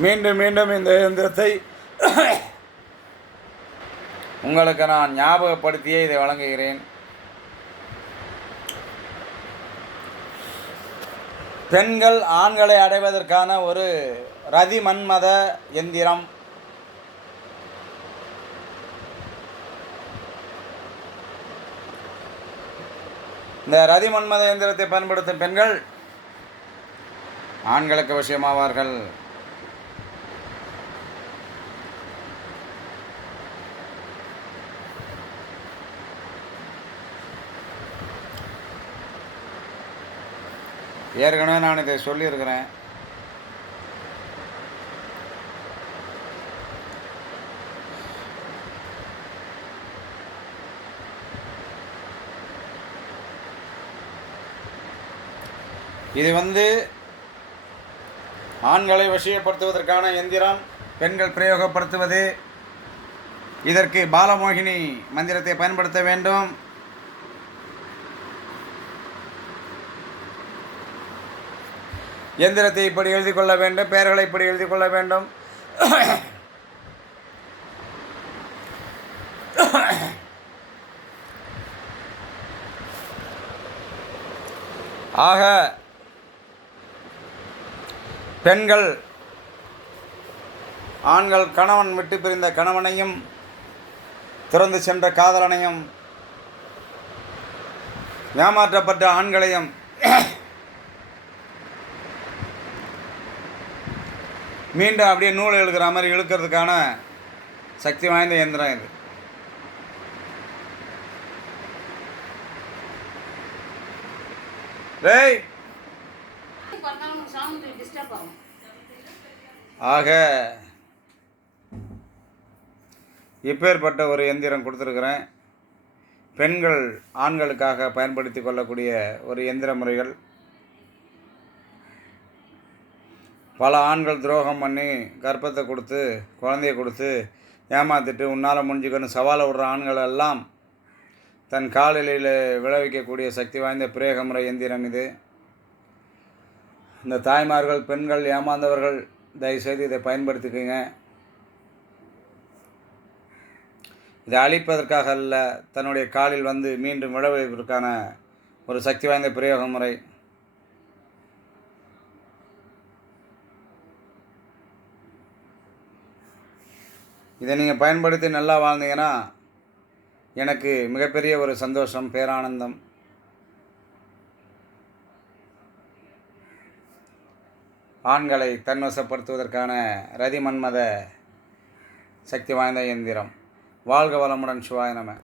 மீண்டும் மீண்டும் இந்த இயந்திரத்தை உங்களுக்கு நான் ஞாபகப்படுத்தியே இதை வழங்குகிறேன். பெண்கள் ஆண்களை அடைவதற்கான ஒரு ரதி மன்மத எந்திரம். இந்த ரதி மன்மத எந்திரத்தை பயன்படுத்தும் பெண்கள் ஆண்களுக்கு விஷயமாவார்கள். ஏற்கனவே நான் இதை சொல்லியிருக்கிறேன். இது ஆண்களை வசியப்படுத்துவதற்கான எந்திரம். பெண்கள் பிரயோகப்படுத்துவது. இதற்கு பாலமோகினி மந்திரத்தை பயன்படுத்த வேண்டும். எந்திரத்தை இப்படி எழுதி கொள்ள வேண்டும். பெயர்களை இப்படி எழுதி கொள்ள வேண்டும். ஆக பெண்கள் ஆண்கள் கணவன் விட்டு பிரிந்த கணவனையும் திறந்து சென்ற காதலனையும் ஏமாற்றப்பட்ட ஆண்களையும் மீண்டும் அப்படியே நூல் இழுக்கிற மாதிரி இழுக்கிறதுக்கான சக்தி வாய்ந்த இயந்திரம் இது. ஆக இப்பேற்பட்ட ஒரு எந்திரம் கொடுத்துருக்குறேன். பெண்கள் ஆண்களுக்காக பயன்படுத்தி கொள்ளக்கூடிய ஒரு எந்திர முறைகள். பல ஆண்கள் துரோகம் பண்ணி கர்ப்பத்தை கொடுத்து குழந்தைய கொடுத்து ஏமாற்றிட்டு உன்னால் முடிஞ்சுக்கணும் சவாலை விடுற ஆண்கள் எல்லாம் தன் காலிலையில் விளைவிக்கக்கூடிய சக்தி வாய்ந்த பிரேக முறை எந்திரம் இது. இந்த தாய்மார்கள் பெண்கள் ஏமாந்தவர்கள் தயவுசெய்து இதை பயன்படுத்திக்கோங்க. இதை அழிப்பதற்காக அல்ல, தன்னுடைய காலில் மீண்டும் விளைவிப்பதற்கான ஒரு சக்தி வாய்ந்த பிரயோக முறை. இதை நீங்கள் பயன்படுத்தி நல்லா வாழ்ந்தீங்கன்னா எனக்கு மிகப்பெரிய ஒரு சந்தோஷம், பேரானந்தம். ஆண்களை தன்வசப்படுத்துவதற்கான ரதி மன்மத சக்தி வாய்ந்த இயந்திரம். வாழ்க வளமுடன். சிவாய நம.